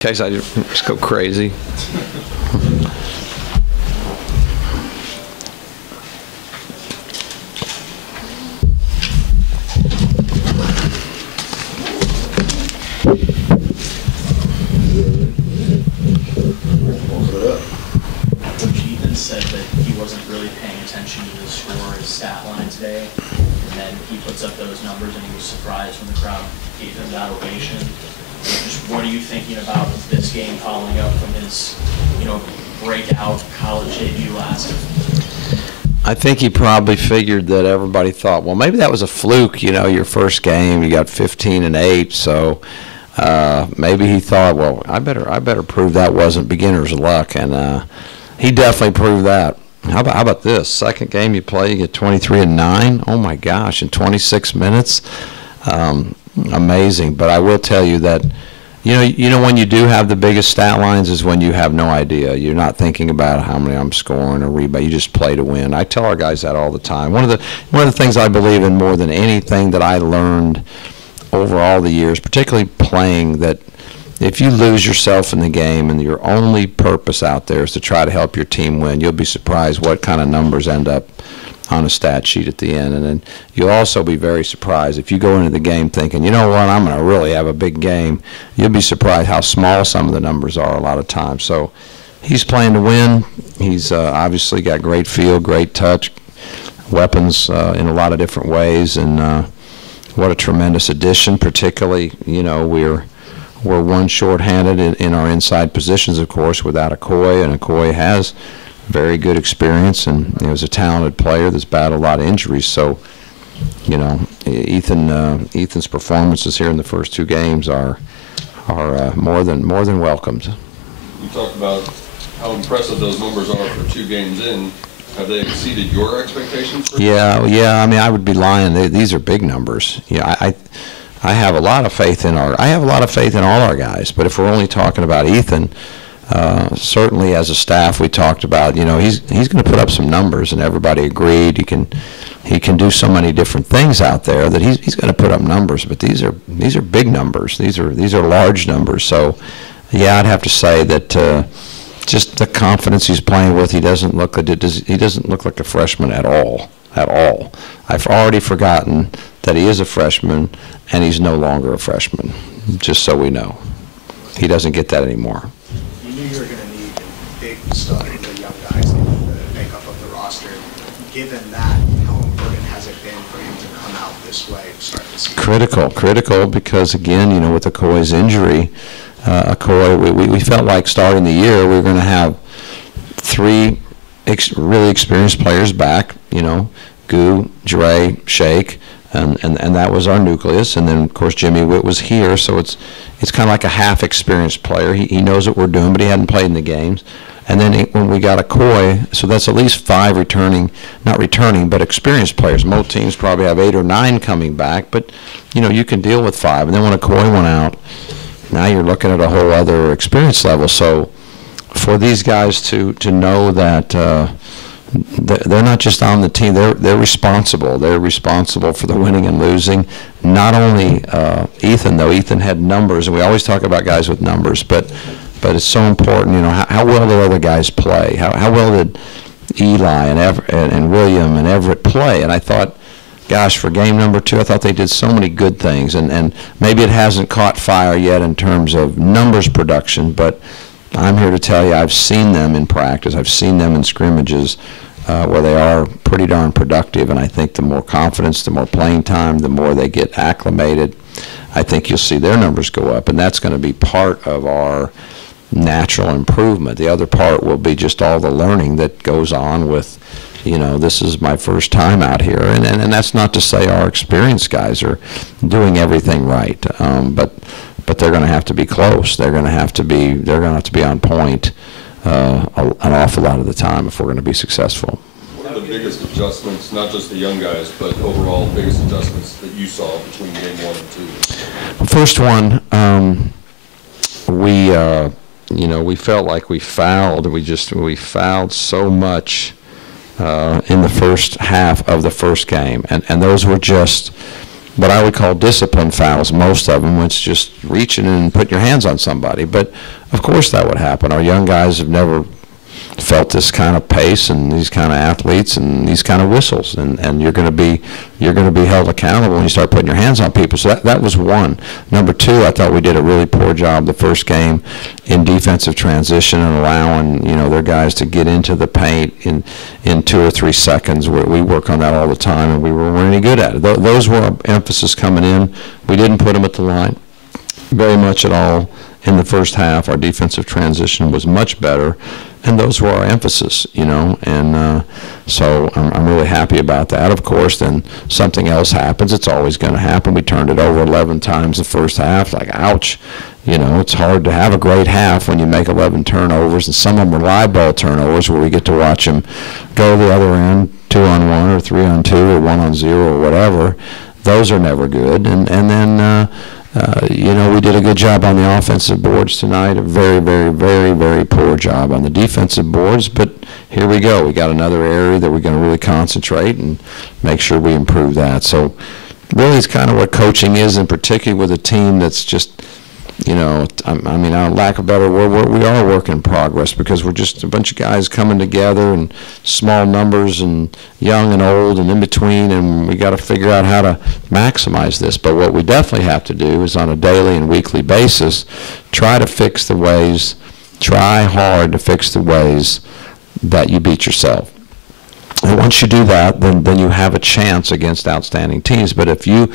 In case I just go crazy. Said that he wasn't really paying attention to the score or his stat line today, and then he puts up those numbers and he was surprised when the crowd gave him that ovation. Just what are you thinking about this game following up from his, breakout college debut last year? I think he probably figured that everybody thought, well, maybe that was a fluke, your first game, you got 15 and 8, so maybe he thought, well, I better prove that wasn't beginner's luck, and he definitely proved that. How about this? Second game you play, you get 23 and 9. Oh my gosh, in 26 minutes, amazing. But I will tell you that, when you do have the biggest stat lines is when you have no idea. You're not thinking about how many I'm scoring or rebound. You just play to win. I tell our guys that all the time. One of the things I believe in more than anything that I learned over all the years, particularly playing, that if you lose yourself in the game and your only purpose out there is to try to help your team win, you'll be surprised what kind of numbers end up on a stat sheet at the end. And then you'll also be very surprised if you go into the game thinking, you know what, I'm going to really have a big game. You'll be surprised how small some of the numbers are a lot of times. So he's playing to win. He's obviously got great feel, great touch, weapons in a lot of different ways. And what a tremendous addition, particularly, we're one short-handed in our inside positions, of course, without Okoye, and Okoye has very good experience, and he's a talented player that's battled a lot of injuries. So, Ethan's performances here in the first two games are more than welcomed. You talked about how impressive those numbers are for 2 games in. Have they exceeded your expectations? Yeah. I mean, I would be lying. These are big numbers. I have a lot of faith in all our guys, but if we're only talking about Ethan, certainly as a staff we talked about, he's going to put up some numbers, and everybody agreed he can do so many different things out there that he's going to put up numbers, but these are big numbers. These are large numbers. So yeah, I'd have to say that just the confidence he's playing with, he doesn't look like a freshman at all. I've already forgotten that he is a freshman, and he's no longer a freshman, just so we know. He doesn't get that anymore. You knew you were going to need big stud the young guys to make up of the roster. Given that, how important has it been for him to come out this way to start the season? Critical, because again, with Okoye's injury, Okoye, we felt like starting the year we were going to have 3 really experienced players back, Goo, Dre, Shake, and that was our nucleus. And then, of course, Jimmy Witt was here, so it's kind of like a half-experienced player. He knows what we're doing, but he hadn't played in the games. And then when we got Okoye, so that's at least 5 not returning, but experienced players. Most teams probably have 8 or 9 coming back, but, you can deal with 5. And then when Okoye went out, now you're looking at a whole other experience level. So for these guys to know that they're not just on the team, they're responsible. They're responsible for the winning and losing. Not only Ethan, though. Ethan had numbers, and we always talk about guys with numbers, but it's so important, how well did other guys play? How well did Eli and William and Everett play? And I thought, gosh, for game number 2, I thought they did so many good things, and maybe it hasn't caught fire yet in terms of numbers production, but I'm here to tell you I've seen them in practice. I've seen them in scrimmages where they are pretty darn productive, and I think the more confidence, the more playing time, the more they get acclimated, I think you'll see their numbers go up, and that's going to be part of our natural improvement. The other part will be just all the learning that goes on with, this is my first time out here, and that's not to say our experienced guys are doing everything right, but they're going to have to be close. They're going to have to be on point an awful lot of the time if we're going to be successful. What are the biggest adjustments, not just the young guys, but overall biggest adjustments that you saw between game 1 and 2? First one, we felt like we fouled. We fouled so much in the first half of the first game, and those were just what I would call discipline fouls, most of them, when it's just reaching and putting your hands on somebody. But of course that would happen. Our young guys have never felt this kind of pace and these kind of athletes and these kind of whistles, and you're going to be held accountable when you start putting your hands on people. So that was one. Number two, I thought we did a really poor job the first game in defensive transition and allowing their guys to get into the paint in 2 or 3 seconds. We work on that all the time, and we weren't any good at it. Those were our emphasis coming in. We didn't put them at the line very much at all in the first half. Our defensive transition was much better, and those were our emphasis, and so I'm really happy about that. Of course, then something else happens. It's always going to happen. We turned it over 11 times the first half. Like, ouch. It's hard to have a great half when you make 11 turnovers, and some of them are live ball turnovers where we get to watch them go the other end, 2-on-1 or 3-on-2 or 1-on-0 or whatever. Those are never good. And then we did a good job on the offensive boards tonight, a very, very, very, very poor job on the defensive boards, but here we go. We got another area that we're going to really concentrate and make sure we improve that. So really it's kind of what coaching is, and particularly with a team that's just, on lack of a better word, we are a work in progress because we're just a bunch of guys coming together in small numbers and young and old and in between, and we got to figure out how to maximize this. But what we definitely have to do is on a daily and weekly basis try hard to fix the ways that you beat yourself. And once you do that, then you have a chance against outstanding teams. But if you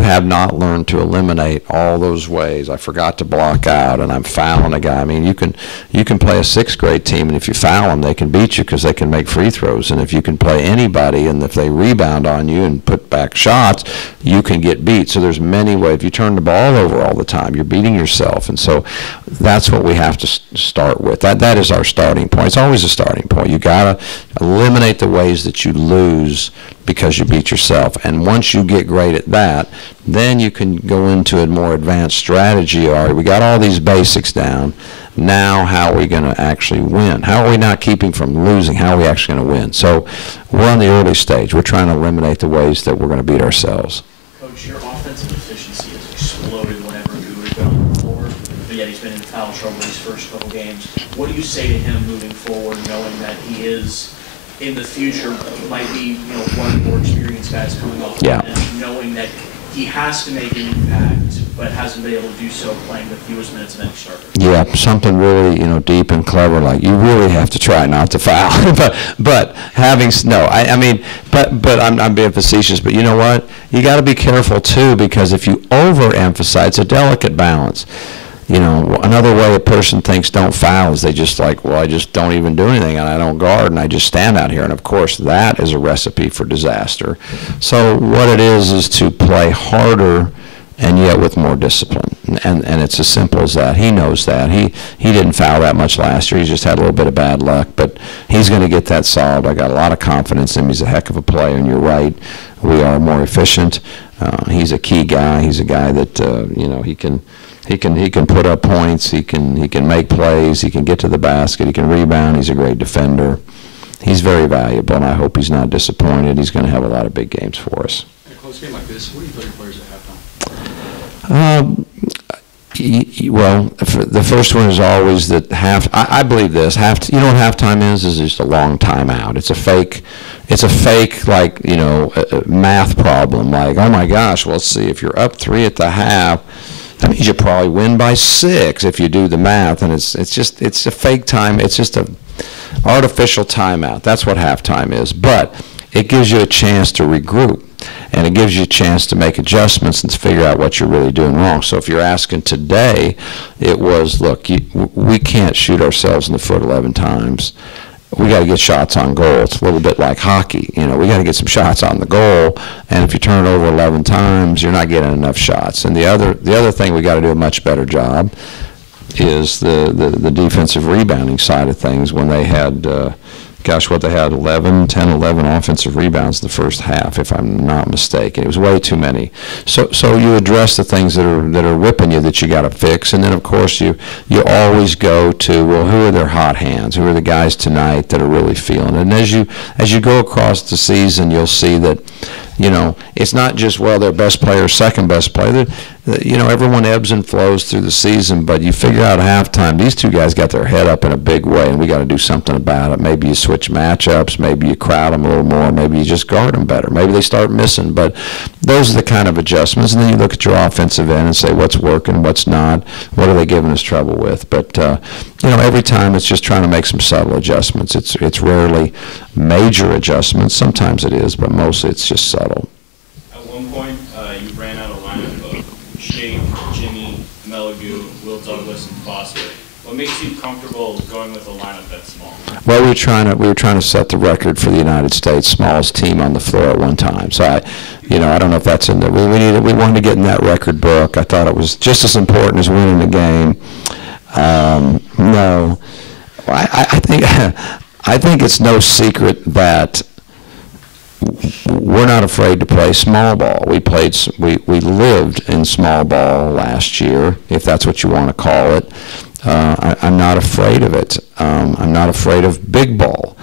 have not learned to eliminate all those ways, I forgot to block out and I'm fouling a guy. I mean, you can play a 6th grade team, and if you foul them, they can beat you because they can make free throws. And if you can play anybody, and if they rebound on you and put back shots, you can get beat. So there's many ways. If you turn the ball over all the time, you're beating yourself. And so that's what we have to start with. That is our starting point. It's always a starting point. You got to eliminate the ways that you lose because you beat yourself. And once you get great at that, then you can go into a more advanced strategy. All right, we got all these basics down. Now how are we going to actually win? How are we not keeping from losing? How are we actually going to win? So we're on the early stage. We're trying to eliminate the ways that we're going to beat ourselves. Coach, your offensive efficiency has exploded whenever Guru got on the floor, but yet he's been in foul trouble these first couple games. What do you say to him moving forward, knowing that he is in the future might be one of the more experienced guys coming off the bench, knowing that he has to make an impact but hasn't been able to do so playing the fewest minutes of any starter? Yeah, something really deep and clever, like you really have to try not to foul. but having I'm being facetious, but you know what, you got to be careful too, because if you overemphasize, it's a delicate balance. Another way a person thinks don't foul is they just like, well, I just don't even do anything and I don't guard and I just stand out here. And of course that is a recipe for disaster. So what it is to play harder and yet with more discipline. And it's as simple as that. He knows that. He didn't foul that much last year. He just had a little bit of bad luck, but he's going to get that solved. I got a lot of confidence in him. He's a heck of a player, and you're right. We are more efficient. He's a key guy. He's a guy that he can put up points. He can make plays. He can get to the basket. He can rebound. He's a great defender. He's very valuable, and I hope he's not disappointed. He's going to have a lot of big games for us. In a close game like this, what do you tell your players at halftime? Well, the first one is always that I believe this. You know what halftime is? Is just a long timeout. It's a fake. It's a fake, like, a math problem. Like, oh my gosh, well, let's see. If you're up 3 at the half, that means you probably win by 6 if you do the math. And it's a fake time. It's just a artificial timeout. That's what halftime is. But it gives you a chance to regroup, and it gives you a chance to make adjustments and to figure out what you're really doing wrong. So if you're asking today, it was, look, we can't shoot ourselves in the foot 11 times. We got to get shots on goal. It's a little bit like hockey. We got to get some shots on the goal, and if you turn it over 11 times, you're not getting enough shots. And the other thing we got to do a much better job is the defensive rebounding side of things. When they had, they had 11 offensive rebounds in the first half, if I'm not mistaken. It was way too many. So you address the things that are whipping you that you got to fix, and then of course you always go to, well, who are their hot hands? Who are the guys tonight that are really feeling it? And as you go across the season, you'll see that you know, it's not just, well, their best player, second best player. You know, everyone ebbs and flows through the season, but you figure out at halftime, these two guys got their head up in a big way, and we got to do something about it. Maybe you switch matchups, maybe you crowd them a little more, maybe you just guard them better, maybe they start missing. But those are the kind of adjustments, and then you look at your offensive end and say what's working, what's not, what are they giving us trouble with. But you know, every time it's just trying to make some subtle adjustments. It's rarely major adjustments. Sometimes it is, but mostly it's just subtle. At one point, you ran out a lineup of Shake, Jimmy, Melagoo, Will Douglas, and Foster. What makes you comfortable going with a lineup that's small? Well, we were trying to set the record for the United States smallest team on the floor at one time. So I don't know if that's in there. We wanted to get in that record book. I thought it was just as important as winning the game. No, I think it's no secret that we're not afraid to play small ball. We lived in small ball last year, if that's what you want to call it. I'm not afraid of it. I'm not afraid of big ball,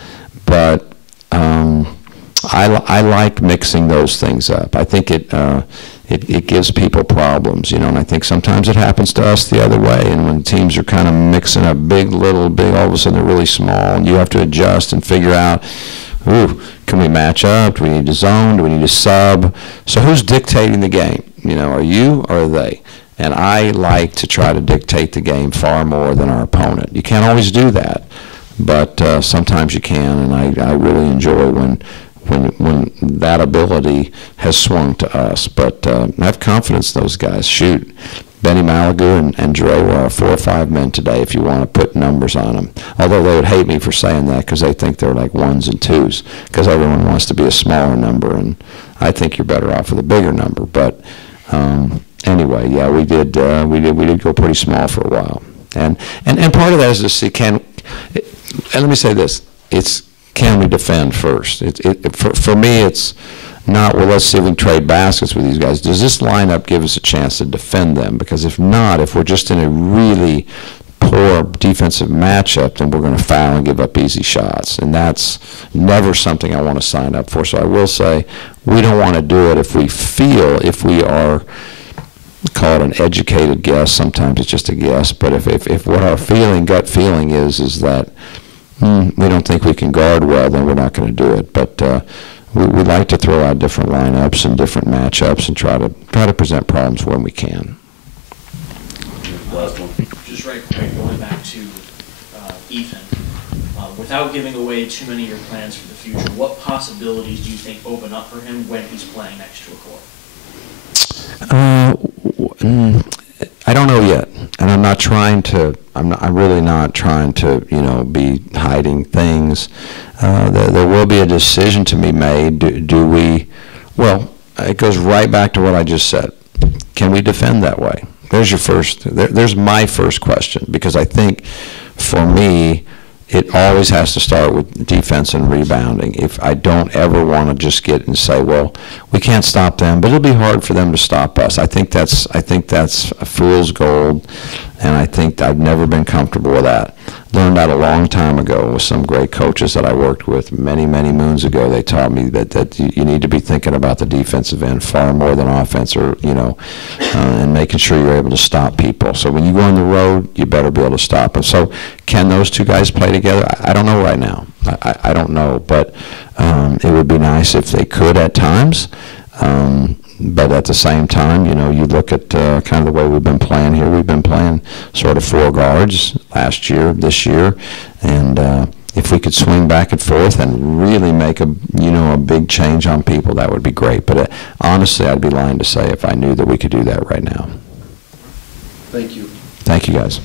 but I like mixing those things up. I think it gives people problems, you know, and I think sometimes it happens to us the other way. And when teams are kind of mixing up big, little, big, all of a sudden they're really small, and you have to adjust and figure out, ooh, can we match up? Do we need to zone? Do we need to sub? So who's dictating the game? You know, are you or are they? And I like to try to dictate the game far more than our opponent. You can't always do that, but sometimes you can, and I really enjoy when that ability has swung to us. But I have confidence in those guys. Shoot, Benny Malagoo and Dre were our 4 or 5 men today, if you want to put numbers on them. Although they would hate me for saying that because they think they're like 1s and 2s, because everyone wants to be a smaller number, and I think you're better off with a bigger number. But anyway, yeah, we did go pretty small for a while, and part of that is to see and let me say this, can we defend first? For me, it's not, well, let's see if we can trade baskets with these guys. Does this lineup give us a chance to defend them? Because if not, if we're just in a really poor defensive matchup, then we're going to foul and give up easy shots. And that's never something I want to sign up for. So I will say we don't want to do it if we are, call it an educated guess. Sometimes it's just a guess. But if what our gut feeling is that we don't think we can guard well, then we're not going to do it. But we like to throw out different lineups and different matchups and try to present problems when we can. Last one. Just right quick, going back to Ethan, without giving away too many of your plans for the future, what possibilities do you think open up for him when he's playing next to a court? I don't know yet, and I'm really not trying to, you know, be hiding things. There will be a decision to be made. Do we? Well, it goes right back to what I just said. Can we defend that way? There's my first question, because I think for me, it always has to start with defense and rebounding. If I don't ever want to just get and say, well, we can't stop them, but it'll be hard for them to stop us. I think that's a fool's gold, and I think I've never been comfortable with that. Learned that a long time ago with some great coaches that I worked with many, many moons ago. They taught me that you need to be thinking about the defensive end far more than offense, or, you know, and making sure you're able to stop people. So when you go on the road, you better be able to stop them. So can those two guys play together? I don't know right now. I don't know, but it would be nice if they could at times. But at the same time, you know, you look at kind of the way we've been playing here. We've been playing sort of 4 guards last year, this year, and if we could swing back and forth and really make a big change on people, that would be great. But honestly, I'd be lying to say if I knew that we could do that right now. Thank you. Thank you, guys.